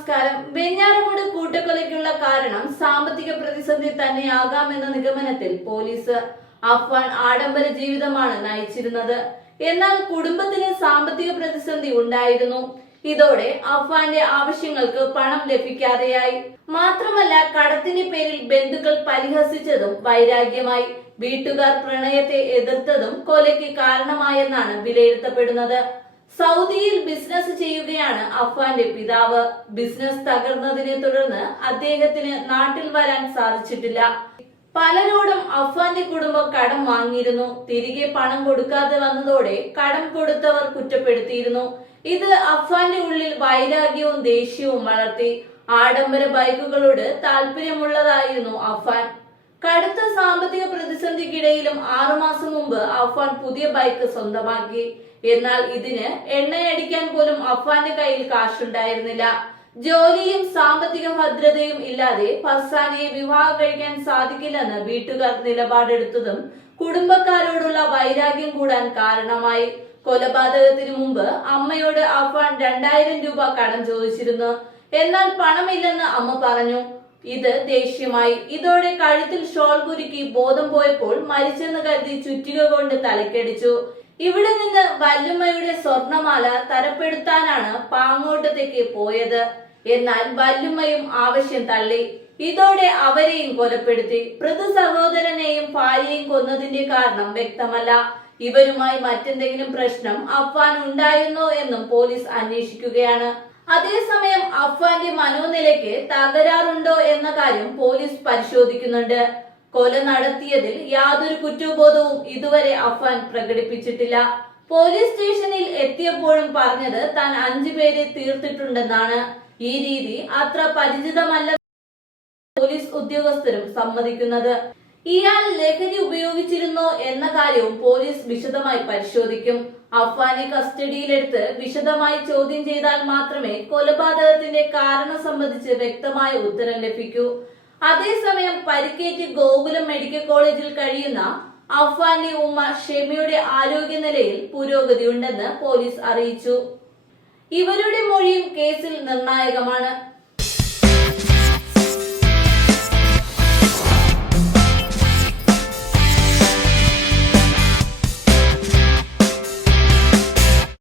നമസ്കാരം. വെഞ്ഞാറമൂട് കൂട്ടക്കൊലയ്ക്കുള്ള കാരണം സാമ്പത്തിക പ്രതിസന്ധി തന്നെയാകാമെന്ന നിഗമനത്തിൽ പോലീസ് അഫ്വാൻ ആഡംബര ജീവിതമാണ് നയിച്ചിരുന്നത്. എന്നാൽ കുടുംബത്തിന് സാമ്പത്തിക പ്രതിസന്ധി ഉണ്ടായിരുന്നു. ഇതോടെ അഫ്വാന്റെ ആവശ്യങ്ങൾക്ക് പണം ലഭിക്കാതെയായി. മാത്രമല്ല കടത്തിന്റെ പേരിൽ ബന്ധുക്കൾ പരിഹസിച്ചതും വൈരാഗ്യമായി. വീട്ടുകാർ പ്രണയത്തെ എതിർത്തതും കൊലയ്ക്ക് കാരണമായെന്നാണ് വിലയിരുത്തപ്പെടുന്നത്. സൗദിയിൽ ബിസിനസ് ചെയ്യുകയാണ് അഫ്വാന്റെ പിതാവ്. ബിസിനസ് തകർന്നതിനെ തുടർന്ന് അദ്ദേഹത്തിന് നാട്ടിൽ വരാൻ സാധിച്ചിട്ടില്ല. പലരോടും അഫ്വാന്റെ കുടുംബം കടം വാങ്ങിയിരുന്നു. തിരികെ പണം കൊടുക്കാതെ വന്നതോടെ കടം കൊടുത്തവർ കുറ്റപ്പെടുത്തിയിരുന്നു. ഇത് അഫ്വാന്റെ ഉള്ളിൽ വൈരാഗ്യവും ദേഷ്യവും വളർത്തി. ആഡംബര ബൈക്കുകളോട് താല്പര്യമുള്ളതായിരുന്നു അഫ്വാൻ. കടുത്ത സാമ്പത്തിക പ്രതിസന്ധിക്കിടയിലും ആറുമാസം മുമ്പ് അഫ്വാൻ പുതിയ ബൈക്ക് സ്വന്തമാക്കി. എന്നാൽ ഇതിന് എണ്ണയടിക്കാൻ പോലും അഫ്വാന്റെ കയ്യിൽ കാശുണ്ടായിരുന്നില്ല. ജോലിയും സാമ്പത്തിക ഭദ്രതയും ഇല്ലാതെ ഫസാനിയെ വിവാഹം കഴിക്കാൻ സാധിക്കില്ലെന്ന് വീട്ടുകാർ നിലപാടെടുത്തതും കുടുംബക്കാരോടുള്ള വൈരാഗ്യം കൂടാൻ കാരണമായി. കൊലപാതകത്തിന് മുമ്പ് അമ്മയോട് അഫ്വാൻ രണ്ടായിരം രൂപ കടം ചോദിച്ചിരുന്നു. എന്നാൽ പണമില്ലെന്ന് അമ്മ പറഞ്ഞു. ഇത് ദേഷ്യമായി. ഇതോടെ കഴുത്തിൽ ഷോൾ കുരുക്കി ബോധം പോയപ്പോൾ മരിച്ചെന്ന് കരുതി ചുറ്റിക കൊണ്ട് തലക്കടിച്ചു. ഇവിടെ നിന്ന് വല്ലുമ്മയുടെ സ്വർണമാല തരപ്പെടുത്താനാണ് പാങ്ങോട്ടത്തേക്ക് പോയത്. എന്നാൽ വല്ലുമ്മയും ആവശ്യം തള്ളി. ഇതോടെ അവരെയും കൊലപ്പെടുത്തി. പ്രതി സഹോദരനെയും ഭാര്യയും കൊന്നതിന്റെ കാരണം വ്യക്തമല്ല. ഇവരുമായി മറ്റെന്തെങ്കിലും പ്രശ്നം അഫ്വാൻ ഉണ്ടായിരുന്നോ എന്നും പോലീസ് അന്വേഷിക്കുകയാണ്. അതേസമയം അഫ്വാന്റെ മനോനിലയ്ക്ക് തകരാറുണ്ടോ എന്ന കാര്യം പോലീസ് പരിശോധിക്കുന്നുണ്ട്. കൊല നടത്തിയതിൽ യാതൊരു കുറ്റബോധവും ഇതുവരെ അഫ്വാൻ പ്രകടിപ്പിച്ചിട്ടില്ല. പോലീസ് സ്റ്റേഷനിൽ എത്തിയപ്പോഴും പറഞ്ഞത് താൻ അഞ്ചു പേരെ തീർത്തിട്ടുണ്ടെന്നാണ്. ഈ രീതി അത്ര പരിചിതമല്ല പോലീസ് ഉദ്യോഗസ്ഥരും സമ്മതിക്കുന്നത്. ഇയാൾ ലഹരി ഉപയോഗിച്ചിരുന്നോ എന്ന കാര്യവും പോലീസ് വിശദമായി പരിശോധിക്കും. അഫ്വാനെ കസ്റ്റഡിയിലെടുത്ത് വിശദമായി ചോദ്യം ചെയ്താൽ മാത്രമേ കൊലപാതകത്തിന്റെ കാരണം സംബന്ധിച്ച് വ്യക്തമായ ഉത്തരം ലഭിക്കൂ. അതേസമയം പരിക്കേറ്റ് ഗോകുലം മെഡിക്കൽ കോളേജിൽ കഴിയുന്ന അഫ്വാന്റെ ഉമ്മ ഷെമിയുടെ ആരോഗ്യനിലയിൽ പുരോഗതിയുണ്ടെന്ന് പോലീസ് അറിയിച്ചു. ഇവരുടെ മൊഴിയും കേസിൽ നിർണായകമാണ്.